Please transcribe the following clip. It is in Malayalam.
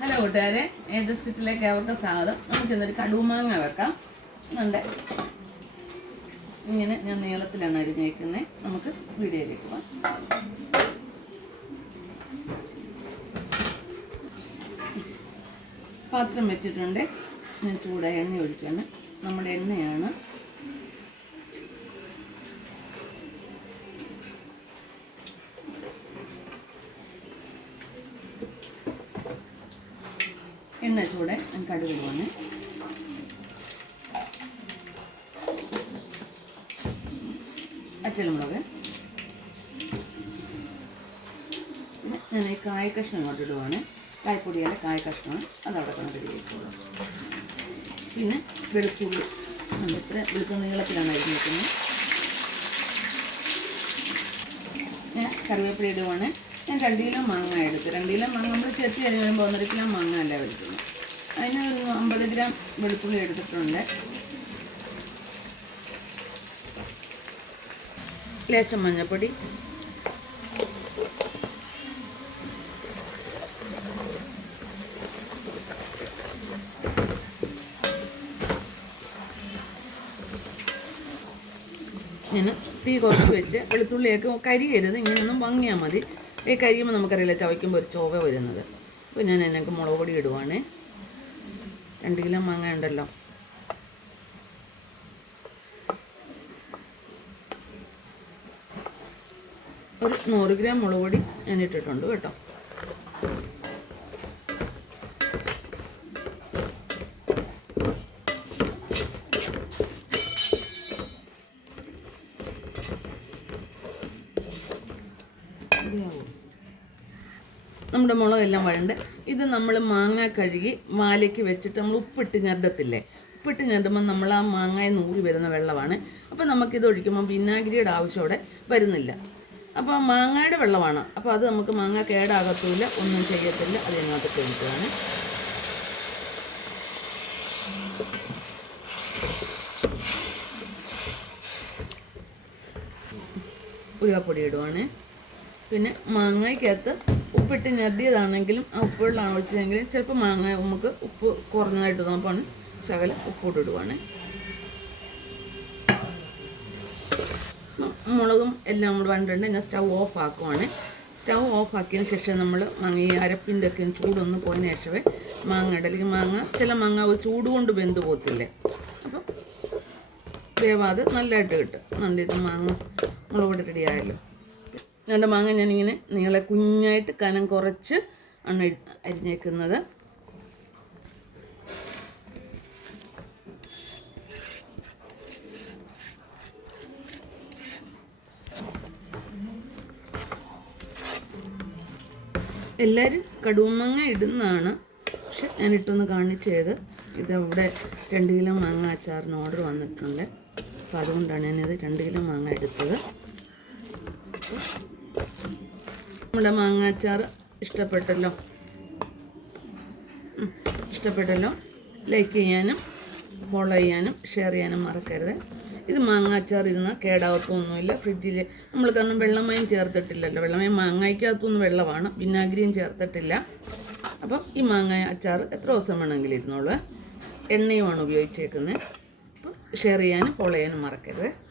ഹലോ കൂട്ടുകാരെ ഏത് സ്കിറ്റിലേക്ക് അവർക്ക് സ്വാഗതം? നമുക്കിന്നൊരു കടുമാങ്ങ വെക്കാം. എന്നുണ്ട് ഇങ്ങനെ ഞാൻ നീളത്തിലാണ് അരിഞ്ഞേക്കുന്നത് നമുക്ക് വീഡിയോയിലേക്ക് പോകാം പാത്രം വെച്ചിട്ടുണ്ട്. ഞാൻ ചൂടായ എണ്ണ ഒഴിക്കാണ്. നമ്മുടെ എണ്ണയാണ് എണ്ണ ചൂടെ ഞാൻ കടുകിടുവാണ്. അറ്റൽമുളക് പിന്നെ ഞാൻ ഈ കായ കഷ്ണം ഇങ്ങോട്ട് ഇടുവാണ്. കായ്പ്പൊടിയുടെ കായ കഷ്ണം അതവിടെ കണക്കിരിക്കുള്ളൂ പിന്നെ വെളുത്തുള്ളി. നമ്മൾ ഇത്ര വെളുത്ത നീളത്തിലാണ് അരിഞ്ഞിരിക്കുന്നത് ഞാൻ കറിവേപ്പില ഇടുവാണ്. ഞാൻ രണ്ട് കിലോ മാങ്ങ എടുത്തു. രണ്ട് കിലോ മാങ്ങ നമ്മൾ ചെത്തി അരി വരുമ്പോൾ ഒന്നര കിലോ മാങ്ങ അല്ല എടുക്കുന്നത് അതിന് അമ്പത് ഗ്രാം വെളുത്തുള്ളി എടുത്തിട്ടുണ്ട്. ലേശം മഞ്ഞൾപ്പൊടി ഇങ്ങനെ തീ കുറച്ച് വെച്ച് വെളുത്തുള്ളിയൊക്കെ കരിയരുത് ഇങ്ങനെയൊന്നും ഭംഗിയാൽ മതി. ഈ കരിയുമ്പോൾ നമുക്കറിയില്ല ചവയ്ക്കുമ്പോൾ ഒരു ചോവ വരുന്നത്. അപ്പോൾ ഞാൻ എനിക്ക് മുളക് പൊടി ഇടുവാണ്. രണ്ട് കിലോ മാങ്ങ ഉണ്ടല്ലോ. ഒരു നൂറ് ഗ്രാം മുളക് പൊടി ഞാൻ ഇട്ടിട്ടുണ്ട് കേട്ടോ. നമ്മുടെ മുളകെല്ലാം വഴണ്ട്. ഇത് നമ്മൾ മാങ്ങ കഴുകി വാലേക്ക് വെച്ചിട്ട് നമ്മൾ ഉപ്പിട്ട് ഞെരടത്തില്ലേ? ഉപ്പിട്ട് ഞെരടുമ്പോൾ നമ്മൾ ആ മാങ്ങയെ നൂറി വരുന്ന വെള്ളമാണ്. അപ്പോൾ നമുക്കിത് ഒഴിക്കുമ്പോൾ വിനാഗിരിയുടെ ആവശ്യം അവിടെ വരുന്നില്ല. അപ്പോൾ മാങ്ങയുടെ വെള്ളമാണ്. അപ്പോൾ അത് നമുക്ക് മാങ്ങ കേടാകത്തുമില്ല ഒന്നും ചെയ്യത്തില്ല. അത് ഞങ്ങൾക്ക് കഴിക്കുകയാണ് ഉരുവാപ്പൊടി ഇടുവാണ്. പിന്നെ മാങ്ങയ്ക്കകത്ത് ഉപ്പിട്ട് ഞെരടിയതാണെങ്കിലും ആ ഉപ്പുവെള്ളമാണ് ഒഴിച്ചതെങ്കിലും ചിലപ്പോൾ മാങ്ങ നമുക്ക് ഉപ്പ് കുറഞ്ഞതായിട്ട് തോന്നുമ്പോൾ ശകലം ഉപ്പോട്ട് ഇടുവാണ് മുളകും എല്ലാം കൂടെ വണ്ടിട്ടുണ്ട് ഞാൻ സ്റ്റൗ ഓഫ് ആക്കുവാണ്. സ്റ്റൗ ഓഫ് ആക്കിയതിന് ശേഷം നമ്മൾ മാങ്ങ ഈ അരപ്പിന്റെ ഒക്കെ ചൂടൊന്ന് പോയതിന് ശേഷമേ മാങ്ങ ഇട അല്ലെങ്കിൽ മാങ്ങ ചില മാങ്ങ ഒരു ചൂട് കൊണ്ട് വെന്ത് പോകത്തില്ലേ? അപ്പം വേവാതെ നല്ലതായിട്ട് കിട്ടും. നല്ല ഇത് മാങ്ങ മുളക് റെഡി ആയല്ലോ. രണ്ട് മാങ്ങ ഞാനിങ്ങനെ നീളെ കുഞ്ഞായിട്ട് കനം കുറച്ച് ആണ് അരി- അരിഞ്ഞേക്കുന്നത്. എല്ലാവരും കടുവമാങ്ങ ഇടുന്നതാണ്. പക്ഷെ ഞാൻ ഇട്ടൊന്ന് കാണിച്ചത്. ഇത് അവിടെ രണ്ട് കിലോ മാങ്ങ അച്ചാറിന് ഓർഡർ വന്നിട്ടുണ്ട്. അപ്പോൾ അതുകൊണ്ടാണ് ഞാനിത് രണ്ട് കിലോ മാങ്ങ എടുത്തത്. നമ്മുടെ മാങ്ങാച്ചാർ ഇഷ്ടപ്പെട്ടല്ലോ. ഇഷ്ടപ്പെട്ടല്ലോ. ലൈക്ക് ചെയ്യാനും ഫോളോ ചെയ്യാനും ഷെയർ ചെയ്യാനും മറക്കരുത്. ഇത് മാങ്ങാച്ചാർ ഇരുന്ന് കേടാവത്തൊന്നുമില്ല. ഫ്രിഡ്ജിൽ നമ്മൾ കാരണം വെള്ളമയം ചേർത്തിട്ടില്ലല്ലോ. വെള്ളമയം മാങ്ങയ്ക്കകത്തുനിന്ന് വെള്ളമാണ്. വിനാഗിരിയും ചേർത്തിട്ടില്ല. അപ്പം ഈ മാങ്ങ അച്ചാർ എത്ര ദിവസം വേണമെങ്കിലും ഇരുന്നോളൂ. എണ്ണയുമാണ് ഉപയോഗിച്ചേക്കുന്നത്. അപ്പം ഷെയർ ചെയ്യാനും ഫോളോ ചെയ്യാനും മറക്കരുത്.